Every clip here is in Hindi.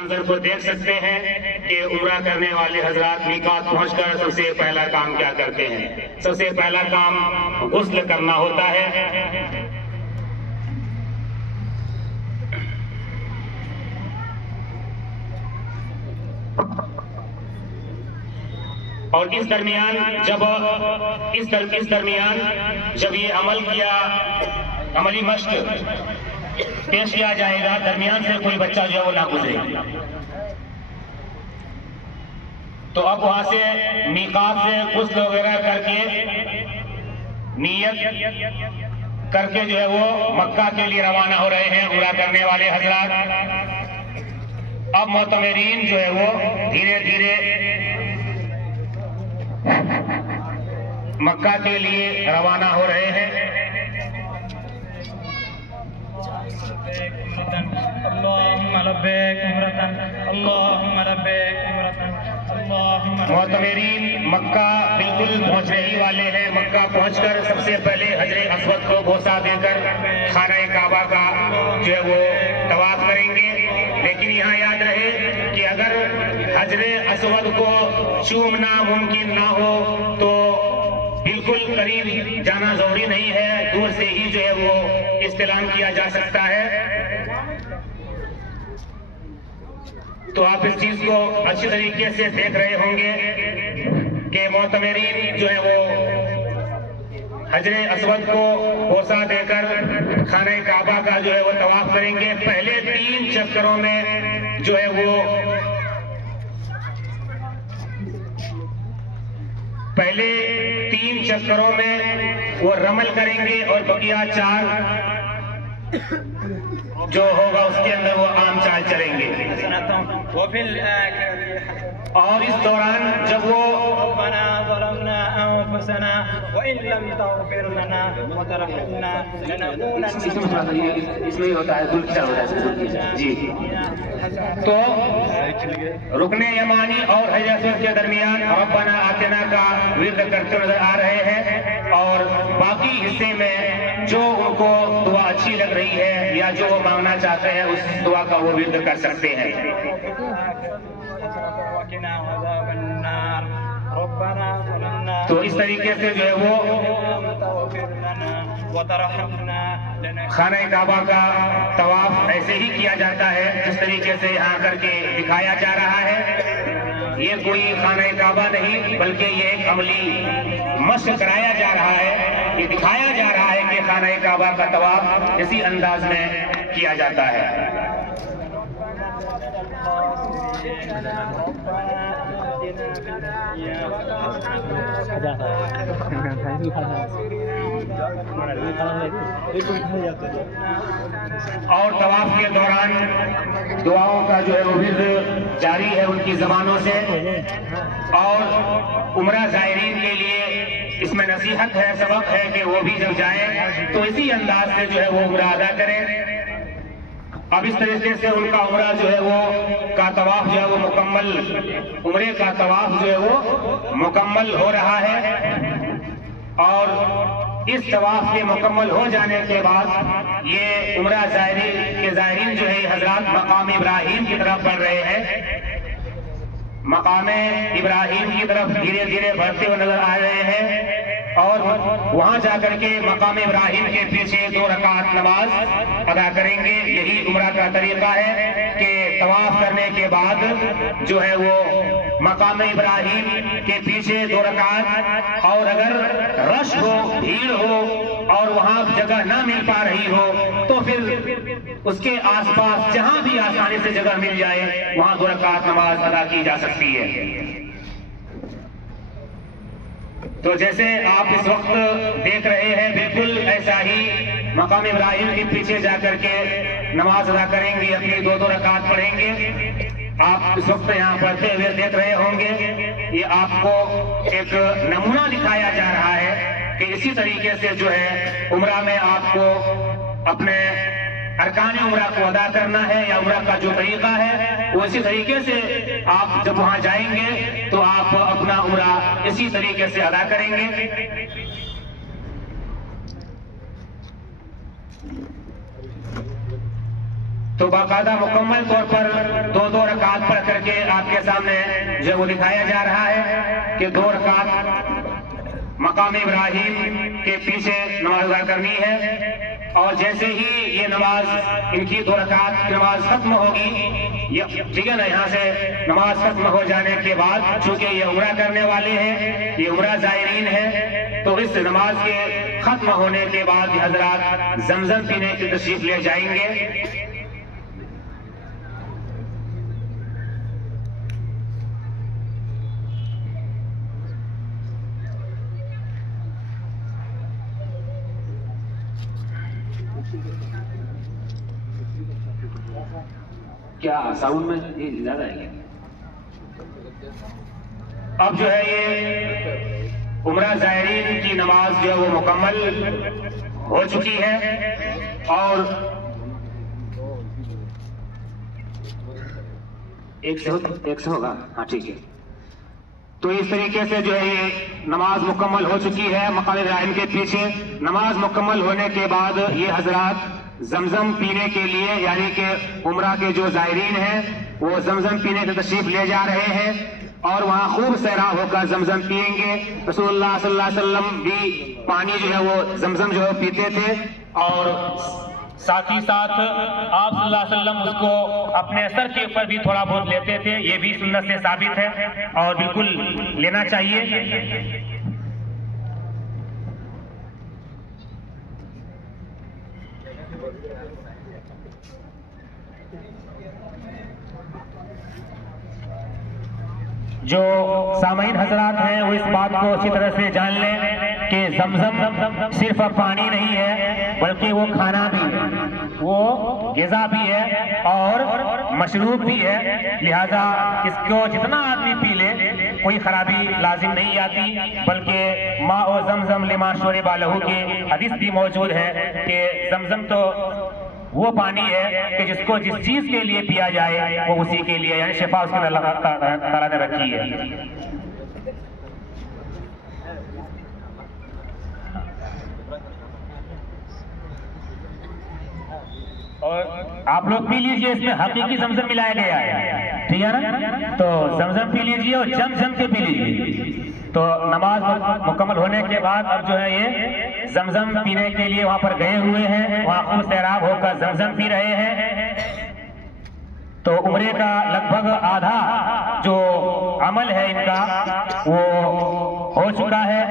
मंजर को देख सकते हैं कि उम्रा करने वाले हजरात मीकात पहुंचकर सबसे पहला काम क्या करते हैं। सबसे पहला काम गुस्ल करना होता है। और इस दरमियान जब ये अमल किया, अमली मश्क पेश किया जाएगा, दरमियान से कोई बच्चा जो है वो ना गुजरे। तो अब वहां से मीकात से गुस्ल वगैरह करके नियत करके जो है वो मक्का के लिए रवाना हो रहे हैं उम्रा करने वाले हजरात। अब मोतमरीन जो है वो धीरे धीरे मक्का के लिए रवाना हो रहे हैं। मोतमरीन मक्का बिल्कुल पहुंचने ही वाले हैं। मक्का पहुंचकर सबसे पहले हजरे अस्वद को बोसा देकर खाना काबा का जो है वो तवाफ करेंगे। लेकिन यहाँ याद रहे कि अगर हजरे अस्वद को चूमना मुमकिन ना हो तो बिल्कुल करीब जाना जरूरी नहीं है, दूर से ही जो है वो इस्तेलाम किया जा सकता है। तो आप इस चीज को अच्छी तरीके से देख रहे होंगे कि मोतमरीन जो है वो हजरे अस्वद को बोसा देकर खाने काबा का जो है वो तवाफ करेंगे। पहले 3 चक्करों में जो है वो वो रमल करेंगे और बकिया 4 जो होगा उसके अंदर वो आम चाल चलेंगे। और इस दौरान जब वो इसमें होता है जी। तो रुकने यमानी और हजर के दरमियान रब्बना आतिना का विर्द करते नजर आ रहे हैं। और बाकी हिस्से में जो उनको दुआ अच्छी लग रही है या जो वो मांगना चाहते हैं उस दुआ का वो विर्द कर सकते हैं। तो इस तरीके से जो है वो खाना काबा का तवाफ ऐसे ही किया जाता है जिस तरीके से यहाँ करके दिखाया जा रहा है। ये कोई खाना काबा नहीं बल्कि ये एक अमली मश्क कराया जा रहा है। ये दिखाया जा रहा है कि खाना काबा का तवाफ इसी अंदाज में किया जाता है। और तवाफ के दौरान दुआओं का जो है वो विर्द जारी है उनकी जबानों से। और उम्रा ज़ायरीन के लिए इसमें नसीहत है, सबक है कि वो भी जब जाए तो इसी अंदाज से जो है वो उम्रा अदा करें। अब इस तरीके से उनका उम्रा जो है वो का तवाफ जो है वो मुकम्मल, उम्रे का तवाफ जो है वो मुकम्मल हो रहा है। और इस तवाफ के मुकम्मल हो जाने के बाद ये उम्रा ज़ायरीन जो है हजरात मकाम इब्राहिम की तरफ बढ़ रहे हैं। मकाम इब्राहिम की तरफ धीरे धीरे बढ़ते हुए नजर आ रहे हैं। और वहां जाकर के मकाम इब्राहिम के पीछे 2 रकात नमाज अदा करेंगे। यही उम्रा का तरीका है कि तवाफ करने के बाद जो है वो मकाम इब्राहिम के पीछे 2 रकात, और अगर रश हो, भीड़ हो और वहां जगह ना मिल पा रही हो तो फिर उसके आसपास जहां भी आसानी से जगह मिल जाए वहां 2 रकात नमाज अदा की जा सकती है। तो जैसे आप इस वक्त देख रहे हैं बिल्कुल ऐसा ही मकाम इब्राहिम के पीछे जाकर के नमाज अदा करेंगे, अपनी 2-2 रकात पढ़ेंगे। आप इस वक्त यहाँ पढ़ते हुए देख रहे होंगे। ये आपको एक नमूना दिखाया जा रहा है कि इसी तरीके से जो है उम्रा में आपको अपने अरकान उम्रा को अदा करना है, या उम्रा का जो तरीका है वो इसी तरीके से आप जब वहां जाएंगे तो आप अपना उम्रा इसी तरीके से अदा करेंगे। तो बाकायदा मुकम्मल तौर पर 2-2 रकात करके आपके सामने जो वो दिखाया जा रहा है कि 2 रकात मकाम इब्राहिम के पीछे नमाज अदा करनी है। और जैसे ही ये नमाज, इनकी 2 रकात की नमाज खत्म होगी, ठीक है ना, यहाँ से नमाज खत्म हो जाने के बाद, चूंकि ये उम्रा करने वाले हैं, ये उम्रा ज़ायरीन है, तो इस नमाज के खत्म होने के बाद हजरात जमजम पीने की तशरीफ ले जाएंगे। क्या साउंड में ये ज्यादा है? अब जो है ये उम्रा ज़ायरीन की नमाज जो है वो मुकम्मल हो चुकी है। और एक से होगा, हाँ ठीक है। तो इस तरीके से जो है ये नमाज मुकम्मल हो चुकी है मकाम इब्राहिम के पीछे। नमाज मुकम्मल होने के बाद ये हजरात जमजम पीने के लिए, यानी कि उम्रा के जो ज़ायरीन हैं वो जमजम पीने की तशरीफ ले जा रहे हैं और वहाँ खूब सैराब होकर जमजम पिएंगे। रसूलुल्लाह सल्लल्लाहु अलैहि वसल्लम भी पानी जो है वो जमजम जो है पीते थे और साथ ही साथ आप सल्लल्लाहु अलैहि वसल्लम उसको अपने सर के ऊपर भी थोड़ा बहुत लेते थे। ये भी सुन्नत से साबित है और बिल्कुल लेना चाहिए। जो सामईन हजरात हैं वो इस बात को अच्छी तरह से जान लें कि जमजम सिर्फ पानी नहीं है, बल्कि वो खाना भी है, वो ग़िज़ा भी है और मशरूब भी है। लिहाजा इसको जितना आदमी पी ले कोई खराबी लाजिम नहीं आती, बल्कि माँ और जमजम लिमा शोरिबा लहू की हदीस भी मौजूद है कि जमजम तो वो पानी है कि जिसको जिस चीज के लिए पिया जाए वो उसी के लिए, यानी शिफा उसके अल्लाह ताला ने रखी है। और आप लोग पी लीजिए, इसमें हकीकी जमजम मिलाया गया है, ठीक है ना। तो जमजम पी लीजिए और जम जम के पी लीजिए। तो नमाज मुकम्मल होने के बाद अब जो है ये जमजम पीने के लिए वहां पर गए हुए हैं, वहां खूब सैराब होकर जमजम पी रहे हैं। तो उम्रे का लगभग आधा जो अमल है इनका वो हो चुका है।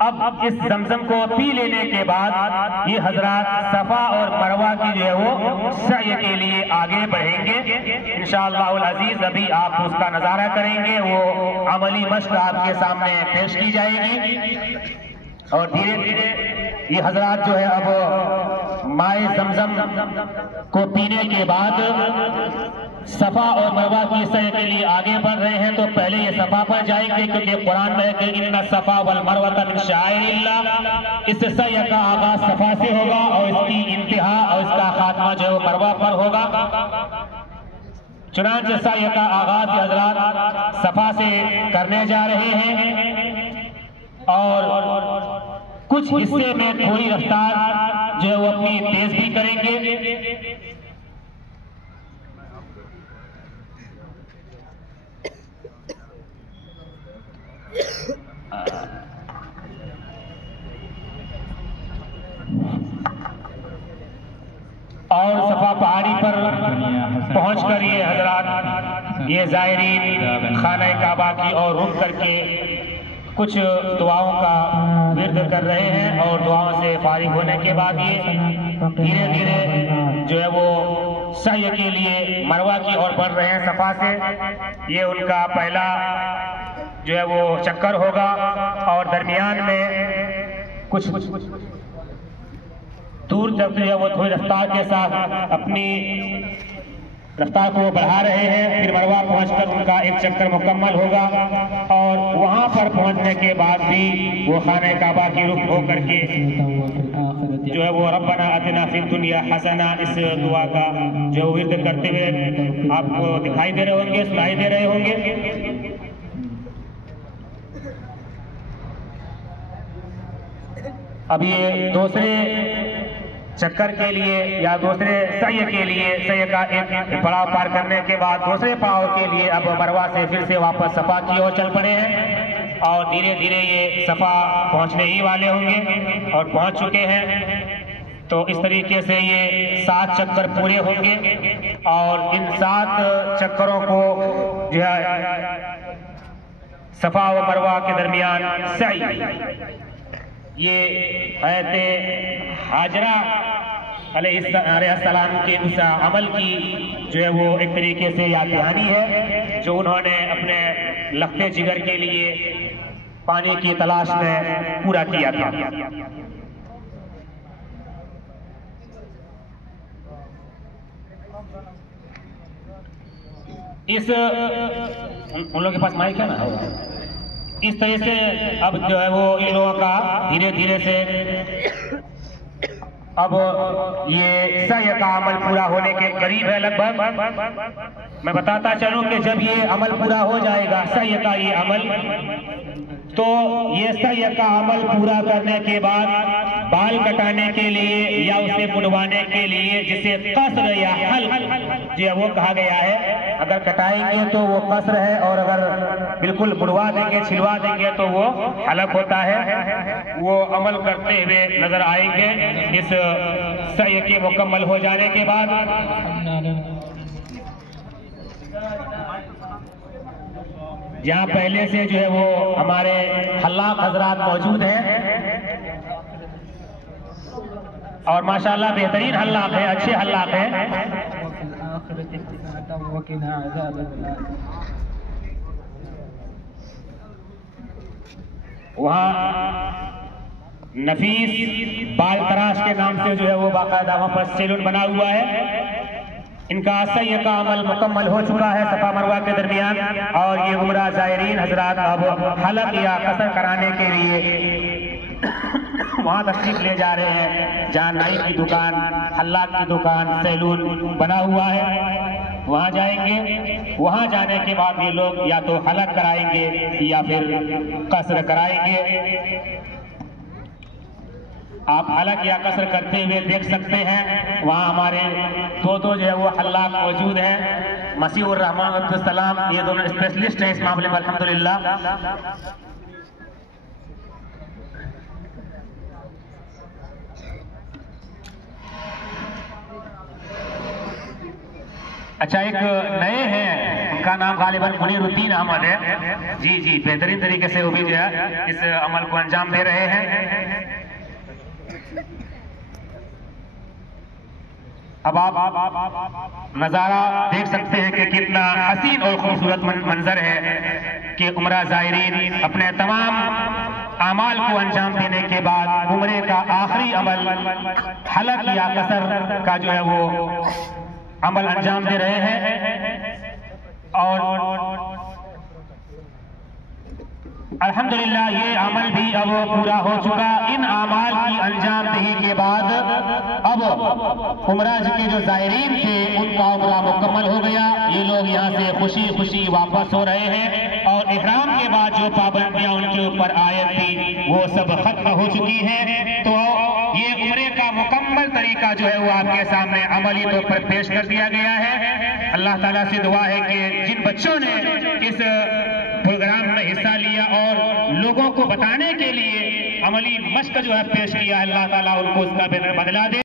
अब इस जमजम को पी लेने के बाद ये हजरात सफा और मरवा की जो है वो सई के लिए आगे बढ़ेंगे इंशाअल्लाह अज़ीज। अभी आप उसका नजारा करेंगे, वो अमली मश्क आपके सामने पेश की जाएगी। और धीरे धीरे ये हजरात जो है अब माए जमजम को पीने के बाद सफा और मरवा की सई के लिए आगे बढ़ रहे हैं। तो पहले ये सफा पर जाएंगे, क्योंकि कुरान में है कि इन्ना सफा वल मरवा मिन शाइरिल्लाह। इस सई का आगाज सफा से होगा और इसकी इंतहा और इसका खात्मा जो है वो मरवा पर होगा। चुनांचे सई का आगाज हजरात सफा से करने जा रहे हैं और कुछ हिस्से में थोड़ी रफ्तार जो है वो अपनी तेज भी करेंगे। और सफा पहाड़ी पर पहुंचकर ये हजरात ये ज़ायरीन खाना काबा की और रुक करके कुछ दुआओं का विर्द कर रहे हैं और दुआओं से फारिग होने के बाद ये धीरे धीरे जो है वो सही के लिए मरवा की ओर बढ़ रहे हैं सफा से। ये उनका पहला जो है वो चक्कर होगा और दरमियान में कुछ दूर तक जो है वो थोड़ी रफ्तार के साथ अपनी रफ्तार को बढ़ा रहे हैं। फिर मरवा पहुंचकर उनका एक चक्कर मुकम्मल होगा और वहां पर पहुंचने के बाद भी वो खाने काबा की रुख होकर के जो है वो रब्बना आतिना फिद दुनिया हसना इस दुआ का जो विर्द करते हुए आपको दिखाई दे रहे होंगे, सुनाई दे रहे होंगे। अब ये दूसरे चक्कर के लिए या दूसरे सय के लिए, सय का एक पड़ाव पार करने के बाद दूसरे पड़ाव के लिए अब मरवा से फिर से वापस सफा की ओर चल पड़े हैं और धीरे धीरे ये सफा पहुंचने ही वाले होंगे और पहुंच चुके हैं। तो इस तरीके से ये 7 चक्कर पूरे होंगे और इन 7 चक्करों को जो है सफा व मरवा के दरमियान सई, ये हज़रत हाजरा अलैहिस्सलाम के उस अमल की जो है वो एक तरीके से याद दहानी है जो उन्होंने अपने लखते जिगर के लिए पानी की तलाश में पूरा किया था। इस उन लोगों के पास माइक है ना, इस तरह से अब जो है वो इन लोगों का धीरे धीरे से अब ये सय का अमल पूरा होने के करीब है लगभग। मैं बताता चलूं कि जब ये अमल पूरा हो जाएगा सय का ये अमल, तो ये सय का अमल पूरा करने के बाद बाल कटाने के लिए या उसे मुड़वाने के लिए जिसे कसर या हल्क जो वो कहा गया है, अगर कटाएंगे तो वो कसर है और अगर बिल्कुल मुड़वा देंगे छिलवा देंगे तो वो हलक होता है। वो अमल करते हुए नजर आएंगे इस सय के मुकम्मल हो जाने के बाद। जहाँ पहले से जो है वो हमारे हल्लाक हजरात मौजूद हैं और माशाल्लाह बेहतरीन हल्लाक है, अच्छे हल्लाक हैं। वहाँ नफीस बाल तराश के नाम से जो है वो बाकायदा वहाँ पर सैलून बना हुआ है। इनका सय का अमल मुकम्मल हो चुका है सफा मरवा के दरमियान और ये उम्रा ज़ायरीन हजरात अब हलक या कसर कराने के लिए वहाँ तशरीफ ले जा रहे हैं जहाँ नाई की दुकान, हल्लाक की दुकान, सैलून बना हुआ है। वहाँ जाएंगे, वहाँ जाने के बाद ये लोग या तो हलक कराएंगे या फिर कसर कराएंगे। आप हलक या कसर करते हुए देख सकते हैं। वहाँ हमारे दो जो है वो हल्लाक मौजूद हैं, मसीहुर रहमान अब्दुल सलाम, ये दोनों स्पेशलिस्ट हैं इस मामले में अल्हम्दुलिल्लाह। अच्छा, एक नए हैं, उनका नाम गालिबन मुनीरुद्दीन अहमद है। जी जी, बेहतरीन तरीके से वो भी जो है इस अमल को अंजाम दे रहे हैं। अब आप नज़ारा देख सकते हैं कि कितना हसीन और खूबसूरत मंजर है कि उम्रा ज़ायरीन अपने तमाम आमाल को अंजाम देने के बाद उम्रे का आखिरी अमल हलक या कसर का जो है वो अमल अंजाम दे रहे हैं और अल्हम्दुलिल्लाह ये अमल भी अब पूरा हो चुका। इन अमाल की अंजाम दही के बाद अब उम्रा के जो ज़ायरीन थे उनका उम्रा मुकम्मल हो गया। ये लोग यहाँ से खुशी खुशी वापस हो रहे हैं और इहराम के बाद जो पाबंदियां उनके ऊपर आयत थी वो सब खत्म हो चुकी हैं। तो ये उम्रे का मुकम्मल तरीका जो है वो आपके सामने अमली तौर पर पेश कर दिया गया है। अल्लाह ताला से दुआ है कि जिन बच्चों ने इस प्रोग्राम में हिस्सा लिया और लोगों को बताने के लिए अमली मश्क जो है पेश किया, अल्लाह ताला उनको उसका बदला दे।